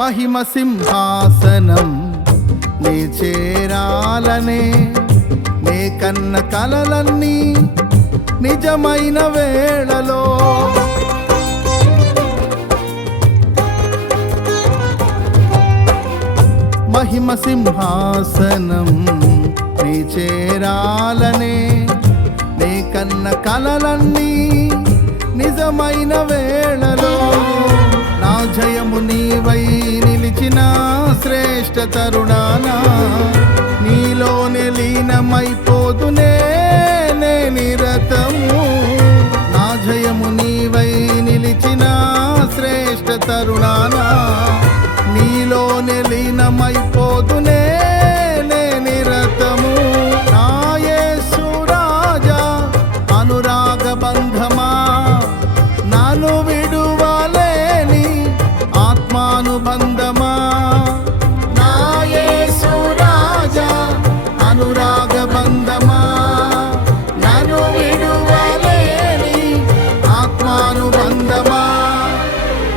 మహిమ సింహాసనం నీ చేరాలనే నే కన్న కలలన్నీ నిజమైన వేళలో మహిమ సింహాసనం నీ చేరాలనే నే కన్న కలలన్నీ నిజమైన వేళలో నా జయము నీవై నిలిచిన శ్రేష్ఠ తరుణానా నీలోనే లీనమై